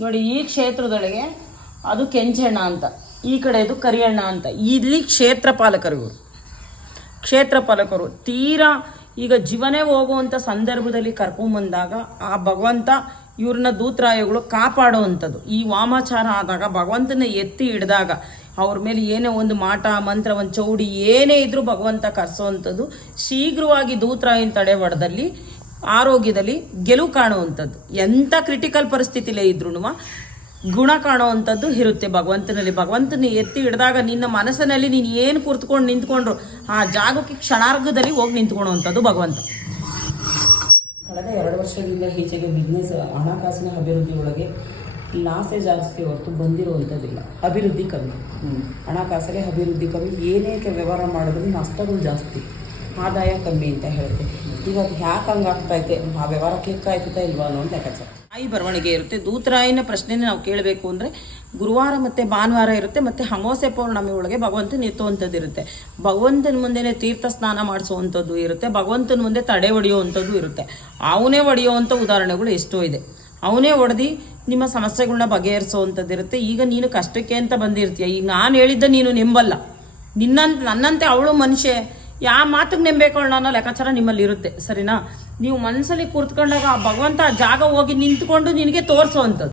ನೋಡಿ, ಈ ಕ್ಷೇತ್ರದೊಳಗೆ ಅದು ಕೆಂಚಣ್ಣ ಅಂತ, ಈ ಕಡೆ ಇದು ಕರಿಯಣ್ಣ ಅಂತ. ಇಲ್ಲಿ ಕ್ಷೇತ್ರ ಪಾಲಕರು ಕ್ಷೇತ್ರ ತೀರಾ ಈಗ ಜೀವನೇ ಹೋಗುವಂಥ ಸಂದರ್ಭದಲ್ಲಿ ಕರ್ಕೊಂಬಂದಾಗ ಆ ಭಗವಂತ ಇವ್ರನ್ನ ದೂತ್ರಾಯಗಳು ಕಾಪಾಡುವಂಥದ್ದು. ಈ ವಾಮಾಚಾರ ಆದಾಗ ಭಗವಂತನ ಎತ್ತಿ ಹಿಡಿದಾಗ ಅವ್ರ ಮೇಲೆ ಏನೇ ಒಂದು ಮಾಟ, ಮಂತ್ರ, ಒಂದು ಚೌಡಿ ಏನೇ ಇದ್ರೂ ಭಗವಂತ ಕರೆಸೋವಂಥದ್ದು. ಶೀಘ್ರವಾಗಿ ದೂತ್ರಾಯನ ತಡೆ ಹೊಡೆದಲ್ಲಿ ಆರೋಗ್ಯದಲ್ಲಿ ಗೆಲುವು ಕಾಣುವಂಥದ್ದು. ಎಂಥ ಕ್ರಿಟಿಕಲ್ ಪರಿಸ್ಥಿತಿಲೇ ಇದ್ರೂ ಗುಣ ಕಾಣುವಂಥದ್ದು ಇರುತ್ತೆ ಭಗವಂತನಲ್ಲಿ. ಭಗವಂತನ ಎತ್ತಿ ಹಿಡಿದಾಗ ನಿನ್ನ ಮನಸ್ಸಿನಲ್ಲಿ ನೀನು ಏನು ಕುರ್ತ್ಕೊಂಡು ನಿಂತ್ಕೊಂಡ್ರು, ಆ ಜಾಗಕ್ಕೆ ಕ್ಷಣಾರ್ಗದಲ್ಲಿ ಹೋಗಿ ನಿಂತ್ಕೊಳ್ಳುವಂಥದ್ದು ಭಗವಂತ. ಕಳೆದ ಎರಡು ವರ್ಷದಿಂದ ಈಚೆಗೆ ಬಿಸ್ನೆಸ್ ಹಣಕಾಸಿನ ಅಭಿವೃದ್ಧಿ ಒಳಗೆ ಲಾಸೇ ಜಾಸ್ತಿ ಹೊರತು ಬಂದಿರುವಂಥದ್ದಿಲ್ಲ. ಅಭಿವೃದ್ಧಿ ಕಮ್ಮಿ. ಹಣಕಾಸಿಗೆ ಅಭಿವೃದ್ಧಿ ಕಮ್ಮಿ. ಏನೇಕೆ ವ್ಯವಹಾರ ಮಾಡಿದ್ರು ನಷ್ಟಗಳು ಜಾಸ್ತಿ. ಆದಾಯ ಕಮ್ಮಿ ಅಂತ ಹೇಳುತ್ತೆ ಇವಾಗ ಯಾಕೆ ಹಂಗೆ ಆಗ್ತೈತೆ ಆ ವ್ಯವಹಾರ ಕ್ಲಿಕ್ ಆಯ್ತದ ಒಂದು ಲೆಕ್ಕಾಚಾರ ತಾಯಿ ಬರವಣಿಗೆ ಇರುತ್ತೆ. ದೂತರಾಯಿನ ಪ್ರಶ್ನೆನೇ ನಾವು ಕೇಳಬೇಕು ಅಂದರೆ ಗುರುವಾರ ಮತ್ತು ಭಾನುವಾರ ಇರುತ್ತೆ ಮತ್ತು ಅಮಾವಾಸ್ಯೆ ಪೌರ್ಣಮಿ ಒಳಗೆ ಭಗವಂತನ ಎತ್ತುವಂಥದ್ದು ಇರುತ್ತೆ. ಭಗವಂತನ ಮುಂದೆನೆ ತೀರ್ಥ ಸ್ನಾನ ಮಾಡಿಸುವಂಥದ್ದು ಇರುತ್ತೆ. ಭಗವಂತನ ಮುಂದೆ ತಡೆ ಹೊಡೆಯುವಂಥದ್ದು ಇರುತ್ತೆ. ಅವನೇ ಹೊಡೆಯುವಂಥ ಉದಾಹರಣೆಗಳು ಎಷ್ಟೋ ಇದೆ. ಅವನೇ ಹೊಡೆದು ನಿಮ್ಮ ಸಮಸ್ಯೆಗಳನ್ನ ಬಗೆಹರಿಸುವಂಥದ್ದು ಇರುತ್ತೆ. ಈಗ ನೀನು ಕಷ್ಟಕ್ಕೆ ಅಂತ ಬಂದಿರ್ತೀಯ. ಈಗ ನಾನು ಹೇಳಿದ್ದ ನೀನು ನೆಂಬಲ್ಲ. ನಿನ್ನಂತ ನನ್ನಂತೆ ಅವಳು ಮನುಷ್ಯ. ಯಾವ ಮಾತಿಗೆ ನೆಂಬೇಕು ಅನ್ನೋ ಲೆಕ್ಕಾಚಾರ ನಿಮ್ಮಲ್ಲಿ ಇರುತ್ತೆ, ಸರಿನಾ? ನೀವು ಮನಸ್ಸಲ್ಲಿ ಕೂತ್ಕೊಂಡಾಗ ಆ ಭಗವಂತ ಜಾಗ ಹೋಗಿ ನಿಂತ್ಕೊಂಡು ನಿನಗೆ ತೋರಿಸುವಂಥದ್ದು